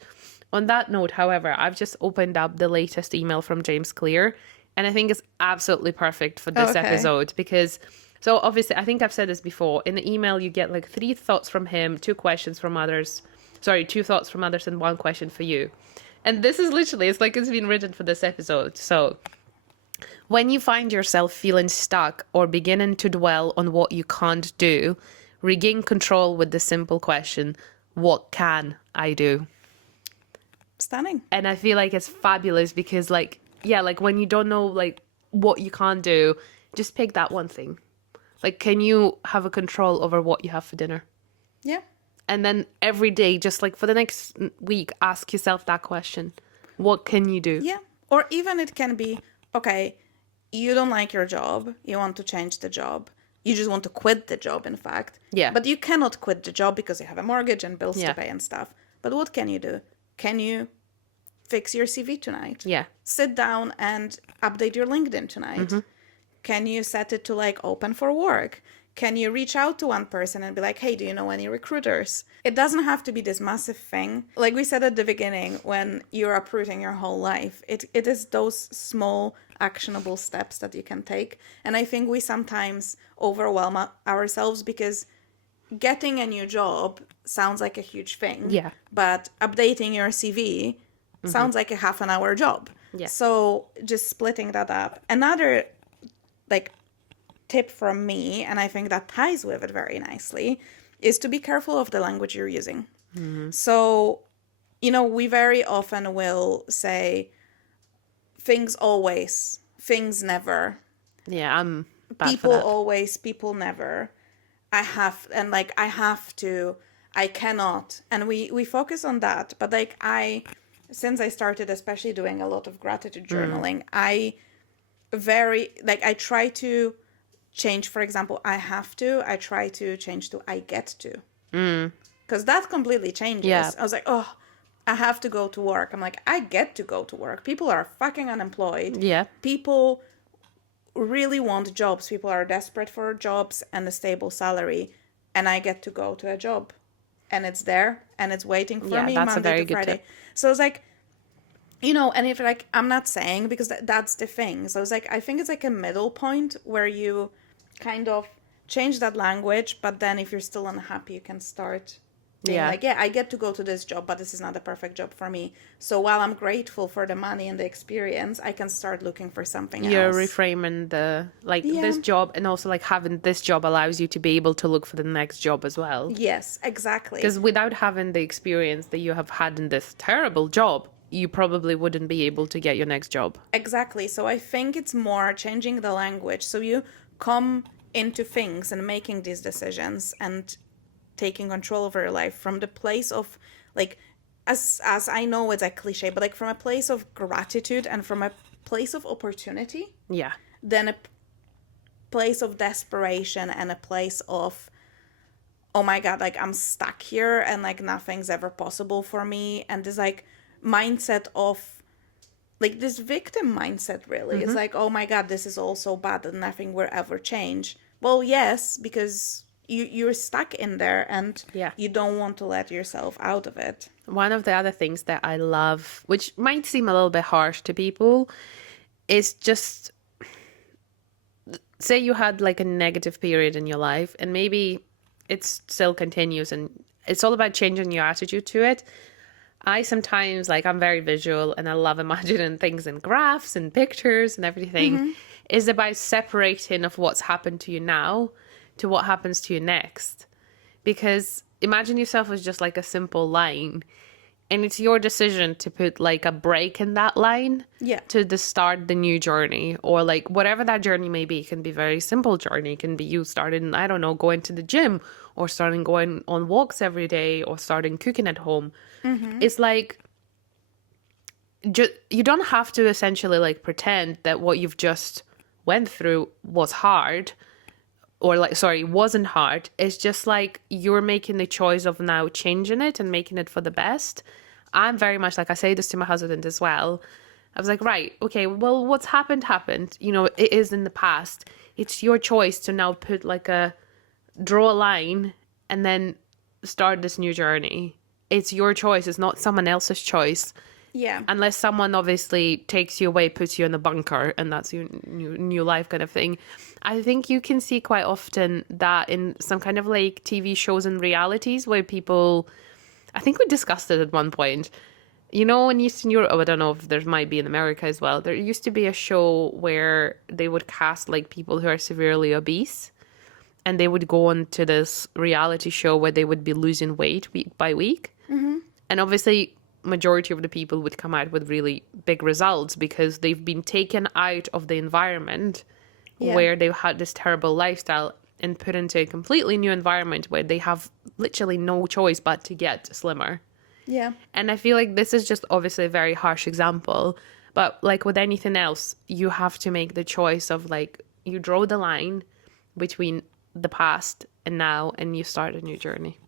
On that note, however, I've just opened up the latest email from James Clear, and I think it's absolutely perfect for this Okay. episode because, so obviously, I think I've said this before. In the email, you get like 3 thoughts from him, 2 questions from others. Sorry, 2 thoughts from others and 1 question for you. And this is literally, it's like it's been written for this episode. So, when you find yourself feeling stuck or beginning to dwell on what you can't do, regain control with the simple question, what can I do? Stunning. And I feel like it's fabulous because, like, yeah, like when you don't know like what you can't do, just pick that one thing. Like, can you have a control over what you have for dinner? Yeah. And then every day, just like for the next week, ask yourself that question. What can you do? Yeah. Or even it can be, okay, you don't like your job. You want to change the job. You just want to quit the job, in fact. Yeah. But you cannot quit the job because you have a mortgage and bills Yeah. to pay and stuff. But what can you do? Can you fix your CV tonight? Yeah. Sit down and update your LinkedIn tonight. Can you set it to like open for work? Can you reach out to one person and be like, hey, do you know any recruiters? It doesn't have to be this massive thing. Like we said at the beginning, when you're uprooting your whole life, it is those small actionable steps that you can take. And I think we sometimes overwhelm ourselves because getting a new job sounds like a huge thing. Yeah. But updating your CV sounds like a half an hour job. Yeah. So just splitting that up. Another like tip from me, and I think that ties with it very nicely, is to be careful of the language you're using. So, you know, we very often will say things always, things never, Yeah, I'm bad people for that. always, people never. I have to, I cannot. And we focus on that. But like since I started especially doing a lot of gratitude journaling, I try to change, for example, I try to change to I get to. Because that completely changes. Yeah. I was like, oh, I have to go to work. I'm like, I get to go to work. People are fucking unemployed. Yeah. People really want jobs. People are desperate for jobs and a stable salary. And I get to go to a job. And it's there and it's waiting for Yeah, me that's a Monday very to good Friday. tip. So it's like, you know, and if like, I'm not saying because that's the thing. So it's like, I think it's like a middle point where you kind of change that language, but then if you're still unhappy, you can start being like, yeah, I get to go to this job, but this is not the perfect job for me. So while I'm grateful for the money and the experience, I can start looking for something You're else. reframing the, like, Yeah. this job, and also, like, having this job allows you to be able to look for the next job as well. Yes, exactly. Because without having the experience that you have had in this terrible job, you probably wouldn't be able to get your next job. Exactly. So I think it's more changing the language. So you come into things and making these decisions and taking control over your life from the place of like, as I know it's a cliche, but like from a place of gratitude and from a place of opportunity, Yeah. than a place of desperation and a place of, oh my God, like I'm stuck here and like nothing's ever possible for me. And this like mindset of like this victim mindset really is like, oh my God, this is all so bad and nothing will ever change. Well, yes, because you're stuck in there and Yeah. you don't want to let yourself out of it. One of the other things that I love, which might seem a little bit harsh to people, is just say you had like a negative period in your life and maybe it still continues, and it's all about changing your attitude to it. I sometimes, like, I'm very visual and I love imagining things in graphs and pictures and everything. It's about separating of what's happened to you now to what happens to you next. Because imagine yourself as just like a simple line, and it's your decision to put like a break in that line Yeah. to start the new journey, or like whatever that journey may be. It can be a very simple journey. It can be you starting, I don't know, going to the gym, or starting going on walks every day, or starting cooking at home. It's like you don't have to essentially like pretend that what you've just went through was hard. or like, sorry, wasn't hard. It's just like you're making the choice of now changing it and making it for the best. I'm very much like, I say this to my husband as well. I was like, right, okay, well, what's happened, happened. You know, it is in the past. It's your choice to now put like draw a line and then start this new journey. It's your choice. It's not someone else's choice. Yeah. Unless someone obviously takes you away, puts you in a bunker, and that's your new life kind of thing. I think you can see quite often that in some kind of like TV shows and realities where people, I think we discussed it at one point. You know, in Eastern Europe, oh, I don't know if there might be in America as well. There used to be a show where they would cast like people who are severely obese, and they would go on to this reality show where they would be losing weight week by week. Mm-hmm. And obviously, majority of the people would come out with really big results because they've been taken out of the environment where they've had this terrible lifestyle and put into a completely new environment where they have literally no choice but to get slimmer. Yeah. And I feel like this is just obviously a very harsh example, but like with anything else, you have to make the choice of like, you draw the line between the past and now, and you start a new journey.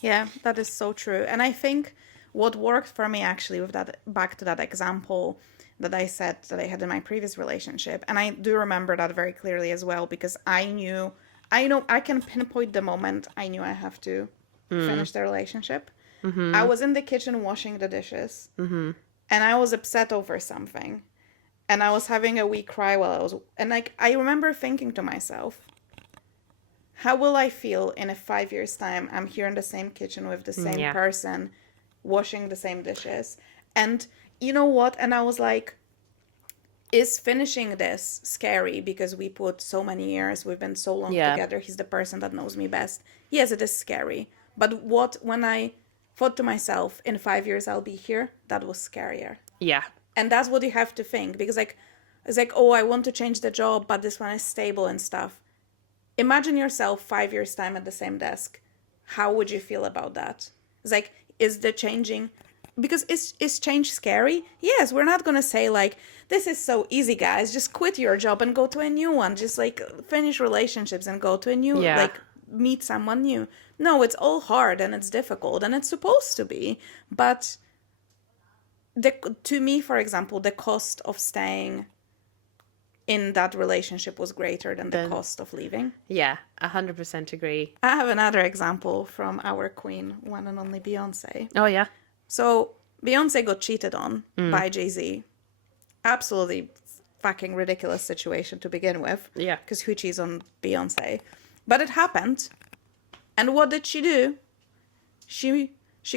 Yeah, that is so true. And I think what worked for me actually with that, back to that example that I said that I had in my previous relationship, and I do remember that very clearly as well, because I know I can pinpoint the moment I knew I have to finish the relationship. Mm-hmm. I was in the kitchen washing the dishes, and I was upset over something, and I was having a wee cry and like I remember thinking to myself, how will I feel in 5 years' time? I'm here in the same kitchen with the same person, washing the same dishes. And you know what? And I was like, is finishing this scary because we put so many years, we've been so long together, he's the person that knows me best. Yes, it is scary. But when I thought to myself, in 5 years I'll be here, that was scarier. Yeah. And that's what you have to think. Because like, it's like, oh, I want to change the job, but this one is stable and stuff. Imagine yourself 5 years' time at the same desk. How would you feel about that? It's like, is the changing... Because is change scary? Yes, we're not going to say like, this is so easy, guys. Just quit your job and go to a new one. Just like finish relationships and go to a new, like meet someone new. No, it's all hard and it's difficult and it's supposed to be. But to me, for example, the cost of staying in that relationship was greater than the cost of leaving. Yeah, 100% agree. I have another example from our queen, one and only Beyonce. Oh, yeah. So Beyonce got cheated on by Jay-Z. Absolutely fucking ridiculous situation to begin with. Yeah. Because who cheats on Beyonce? But it happened. And what did she do? She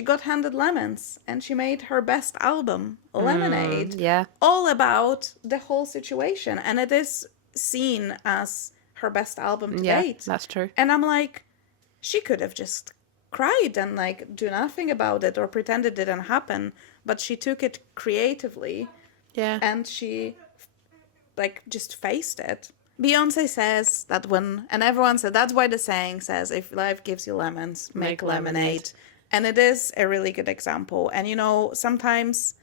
got handed lemons and she made her best album, Lemonade. Yeah. All about the whole situation. And it is seen as her best album to date. That's true. And I'm like, she could have just cried and like do nothing about it or pretend it didn't happen. But she took it creatively. Yeah. And she like just faced it. Beyonce says that and everyone said, that's why the saying says, if life gives you lemons, make lemonade. And it is a really good example. And, you know, sometimes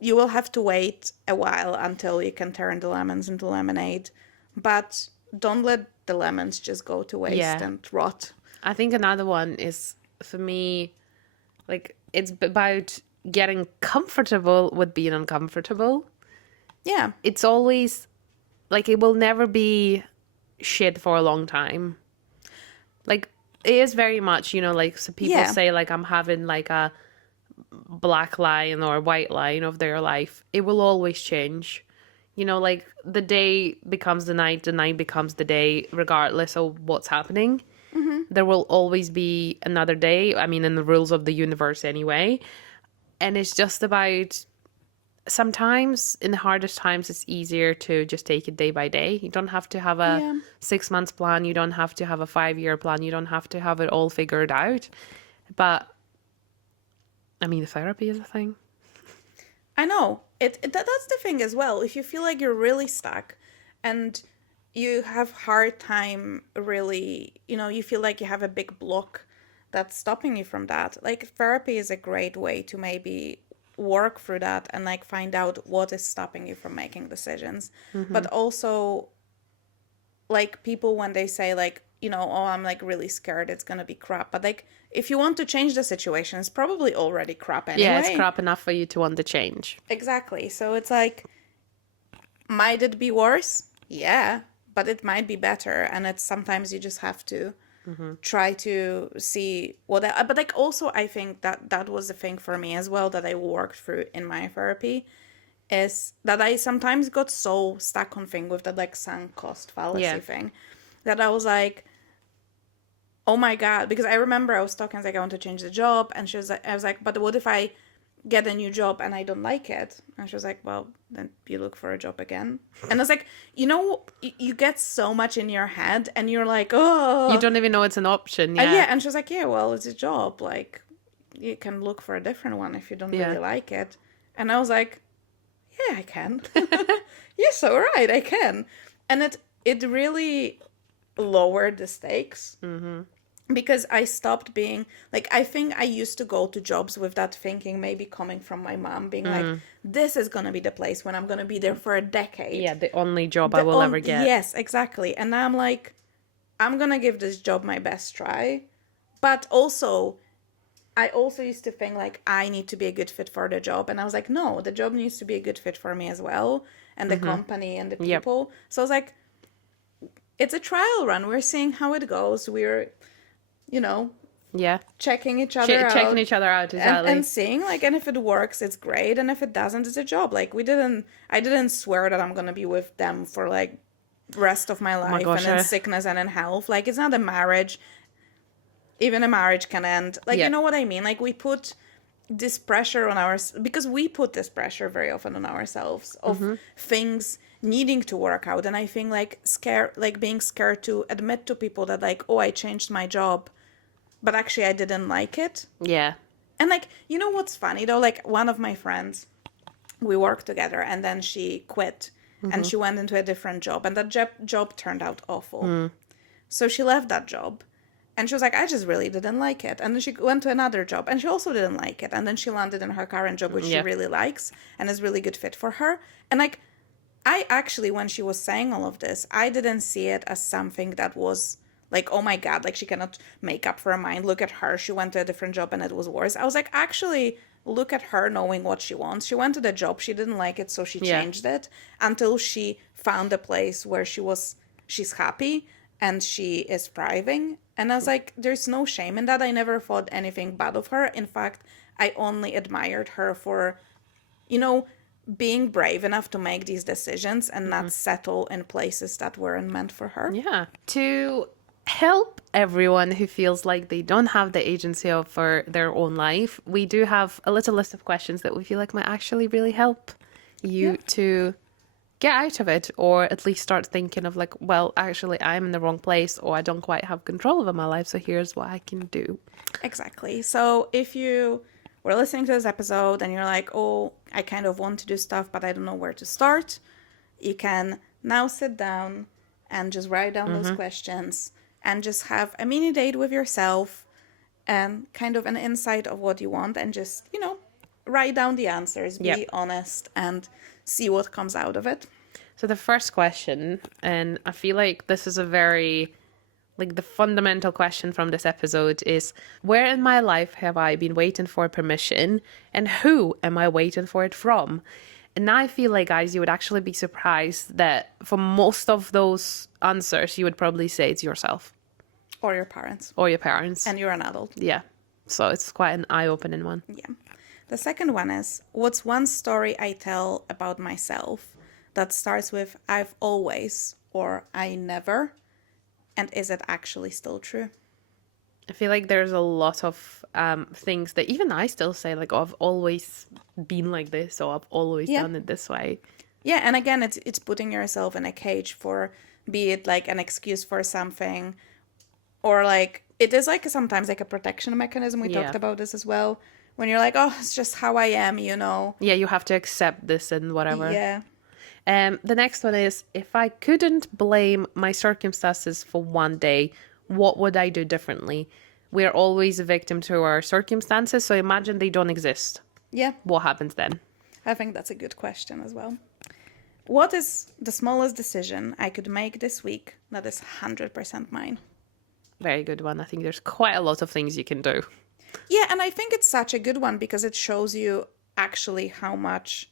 you will have to wait a while until you can turn the lemons into lemonade. But don't let the lemons just go to waste and rot. I think another one is, for me, like, it's about getting comfortable with being uncomfortable. Yeah. It's always, like, it will never be shit for a long time. Like, it is very much, you know, like, so people say, like, I'm having, like, a black line or a white line of their life. It will always change. You know, like, the day becomes the night becomes the day, regardless of what's happening. Mm-hmm. There will always be another day. I mean, in the rules of the universe anyway. And it's just about... Sometimes in the hardest times, it's easier to just take it day by day. You don't have to have a 6 months plan. You don't have to have a 5-year plan. You don't have to have it all figured out. But I mean, therapy is a thing. I know. That's the thing as well. If you feel like you're really stuck and you have hard time really, you know, you feel like you have a big block that's stopping you from that. Like, therapy is a great way to maybe work through that and like find out what is stopping you from making decisions. Mm-hmm. But also like people when they say like, you know, oh, I'm like really scared it's gonna be crap. But like if you want to change the situation, it's probably already crap anyway. Yeah, it's crap enough for you to want to change. Exactly. So it's like, might it be worse? Yeah, but it might be better. And it's sometimes you just have to try to see what but like also I think that that was the thing for me as well that I worked through in my therapy, is that I sometimes got so stuck on thing with that like sunk cost fallacy thing, that I was like, oh my God, because I remember I was talking, I was like, I want to change the job. And she was like, I was like, but what if I get a new job and I don't like it? And she was like, well, then you look for a job again. And I was like, you know, you get so much in your head and you're like, oh. You don't even know it's an option. And Yeah. and she was like, yeah, well, it's a job. Like, you can look for a different one if you don't really like it. And I was like, yeah, I can. You're so right, I can. And it really lowered the stakes. Because I stopped being like, I think I used to go to jobs with that thinking, maybe coming from my mom, being like, this is going to be the place when I'm going to be there for a decade. Yeah, the only job I will ever get. Yes, exactly. And now I'm like, I'm going to give this job my best try. But also, I also used to think like, I need to be a good fit for the job. And I was like, no, the job needs to be a good fit for me as well. And the company and the people. So I was like, it's a trial run. We're seeing how it goes. We're, you know, checking each other out. Checking each other out, exactly. And seeing, like, and if it works, it's great. And if it doesn't, it's a job. Like, I didn't swear that I'm going to be with them for, like, rest of my life and in sickness and in health. Like, it's not a marriage. Even a marriage can end. Like, you know what I mean? Like, we put this pressure on because we put this pressure very often on ourselves of things needing to work out. And I think, like, being scared to admit to people that, like, oh, I changed my job, but actually I didn't like it. Yeah. And like, you know what's funny though? Like, one of my friends, we worked together and then she quit and she went into a different job, and that job turned out awful. So she left that job and she was like, I just really didn't like it. And then she went to another job and she also didn't like it. And then she landed in her current job, which she really likes and is really good fit for her. And like, I actually, when she was saying all of this, I didn't see it as something that was like, oh my God, like she cannot make up for her mind. Look at her. She went to a different job and it was worse. I was like, actually, look at her knowing what she wants. She went to the job. She didn't like it, so she changed it until she found a place where she's happy and she is thriving. And I was like, there's no shame in that. I never thought anything bad of her. In fact, I only admired her for, you know, being brave enough to make these decisions and not settle in places that weren't meant for her. Yeah. To help everyone who feels like they don't have the agency over their own life, we do have a little list of questions that we feel like might actually really help you to get out of it, or at least start thinking of like, well, actually I'm in the wrong place, or I don't quite have control over my life, so here's what I can do. Exactly. So if you were listening to this episode and you're like, oh, I kind of want to do stuff, but I don't know where to start, you can now sit down and just write down those questions and just have a mini date with yourself and kind of an insight of what you want, and just, you know, write down the answers, be honest, and see what comes out of it. So the first question, and I feel like this is a very, like, the fundamental question from this episode is, where in my life have I been waiting for permission, and who am I waiting for it from? And I feel like, guys, you would actually be surprised that for most of those answers, you would probably say it's yourself. Or your parents. Or your parents. And you're an adult. Yeah. So it's quite an eye-opening one. Yeah. The second one is, what's one story I tell about myself that starts with I've always or I never, and is it actually still true? I feel like there's a lot of things that even I still say, like, oh, I've always been like this, or I've always done it this way. Yeah, and again, it's putting yourself in a cage for, be it like an excuse for something, or like, it is like sometimes like a protection mechanism. We talked about this as well. When you're like, oh, it's just how I am, you know. Yeah, you have to accept this and whatever. Yeah. The next one is, if I couldn't blame my circumstances for one day, what would I do differently? We're always a victim to our circumstances, so imagine they don't exist. Yeah. What happens then? I think that's a good question as well. What is the smallest decision I could make this week that is 100% mine? Very good one. I think there's quite a lot of things you can do. Yeah, and I think it's such a good one because it shows you actually how much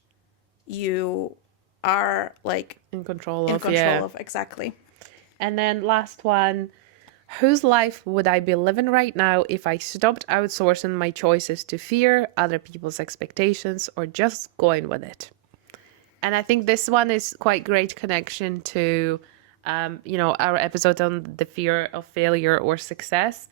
you are like In control in of, control yeah. of. Exactly. And then last one, whose life would I be living right now if I stopped outsourcing my choices to fear, other people's expectations, or just going with it? And I think this one is quite great connection to, our episode on the fear of failure or success.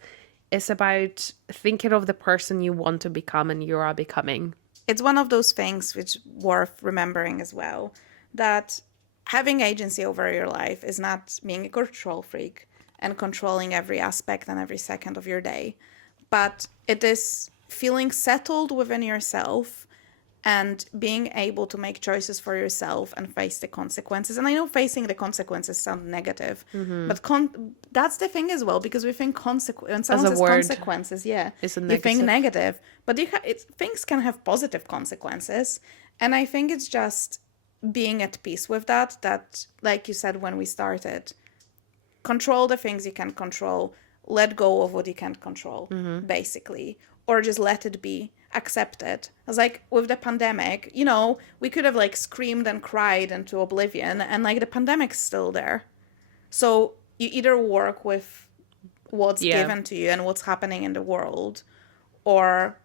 It's about thinking of the person you want to become and you are becoming. It's one of those things which worth remembering as well, that having agency over your life is not being a control freak and controlling every aspect and every second of your day, but it is feeling settled within yourself and being able to make choices for yourself and face the consequences. And I know facing the consequences sound negative, but that's the thing as well, because we think when someone says word, consequences, it's a you think negative. negative, but things can have positive consequences. And I think it's just being at peace with that, like you said when we started, control the things you can control, let go of what you can't control, basically, or just let it be, accept it. I was like, with the pandemic, we could have like screamed and cried into oblivion, and like the pandemic's still there. So you either work with what's given to you and what's happening in the world, or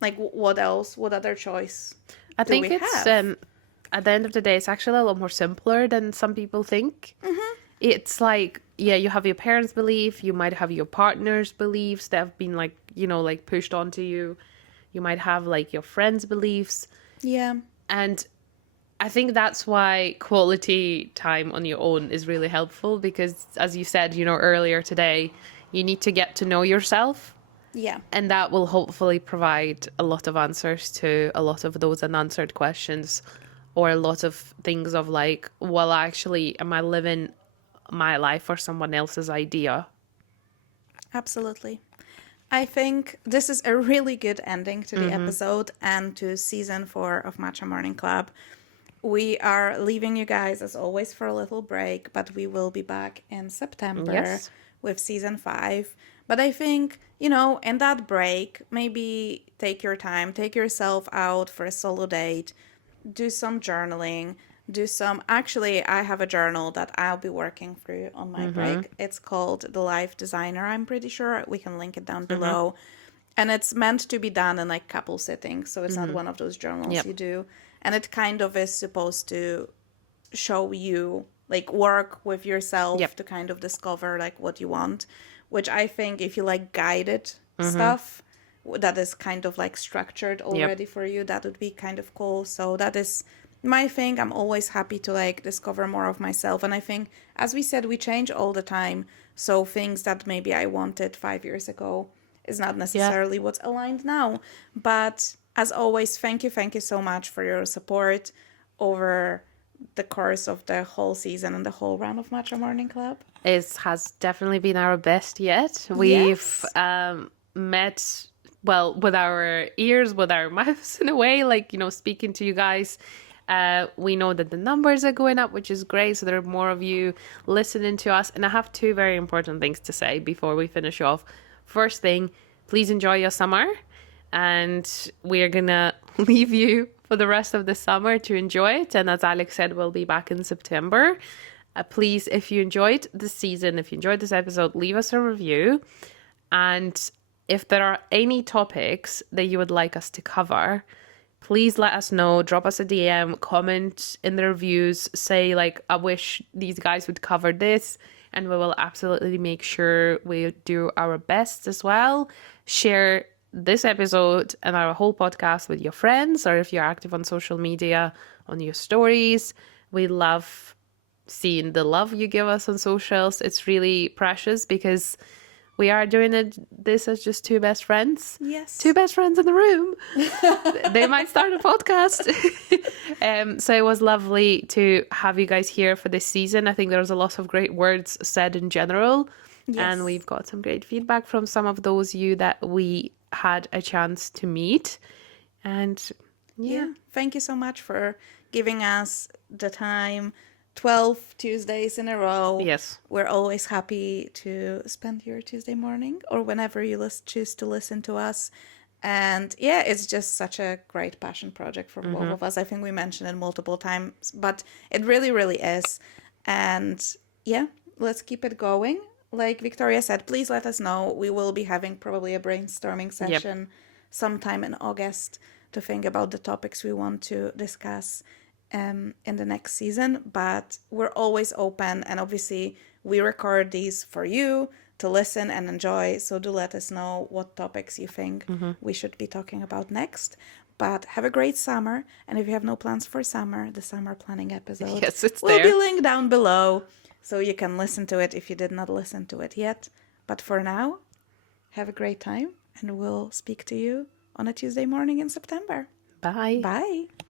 like what else? What other choice I do think we it's have? at the end of the day, it's actually a lot more simpler than some people think. It's like, yeah, you have your parents' belief, you might have your partner's beliefs that have been like, like pushed onto you. You might have like your friends' beliefs. Yeah. And I think that's why quality time on your own is really helpful because, as you said, earlier today, you need to get to know yourself. Yeah. And that will hopefully provide a lot of answers to a lot of those unanswered questions or a lot of things of like, well, actually, am I living my life for someone else's idea? Absolutely. I think this is a really good ending to the episode and to season 4 of Matcha Morning Club. We are leaving you guys, as always, for a little break, but we will be back in September Yes. with season 5. But I think, in that break, maybe take your time, take yourself out for a solo date, do some journaling, actually, I have a journal that I'll be working through on my break. It's called The Life Designer. I'm pretty sure we can link it down below. And it's meant to be done in like couple sittings, so it's not one of those journals Yep. you do. And it kind of is supposed to show you, like, work with yourself Yep. to kind of discover like what you want, which I think if you like guided stuff that is kind of like structured already for you, that would be kind of cool. So that is my thing. I'm always happy to like discover more of myself. And I think, as we said, we change all the time. So things that maybe I wanted 5 years ago is not necessarily what's aligned now. But as always, thank you so much for your support over the course of the whole season and the whole run of Matcha Morning Club. It has definitely been our best yet. We've Yes. met, well, with our ears, with our mouths in a way, like, speaking to you guys. We know that the numbers are going up, which is great. So there are more of you listening to us. And I have 2 very important things to say before we finish off. First thing, please enjoy your summer. And we are going to leave you for the rest of the summer to enjoy it. And as Alex said, we'll be back in September. Please, if you enjoyed this season, if you enjoyed this episode, leave us a review. And if there are any topics that you would like us to cover, please let us know. Drop us a DM, comment in the reviews, say like, I wish these guys would cover this, and we will absolutely make sure we do our best as well. Share this episode and our whole podcast with your friends, or if you're active on social media, on your stories. We love seeing the love you give us on socials. It's really precious because we are doing this as just 2 best friends. Yes. 2 best friends in the room. They might start a podcast. So it was lovely to have you guys here for this season. I think there was a lot of great words said in general. Yes. And we've got some great feedback from some of those you that we had a chance to meet. And Yeah. Thank you so much for giving us the time. 12 Tuesdays in a row. Yes. We're always happy to spend your Tuesday morning or whenever you choose to listen to us. And yeah, it's just such a great passion project for both of us. I think we mentioned it multiple times, but it really, really is. And yeah, let's keep it going. Like Victoria said, please let us know. We will be having probably a brainstorming Yep. session sometime in August to think about the topics we want to discuss in the next season. But we're always open, and obviously we record these for you to listen and enjoy. So do let us know what topics you think we should be talking about next. But have a great summer, and if you have no plans for summer, the summer planning episode Yes, it's will there. be linked down below, so you can listen to it if you did not listen to it yet. But for now, have a great time, and we'll speak to you on a Tuesday morning in September. Bye. Bye.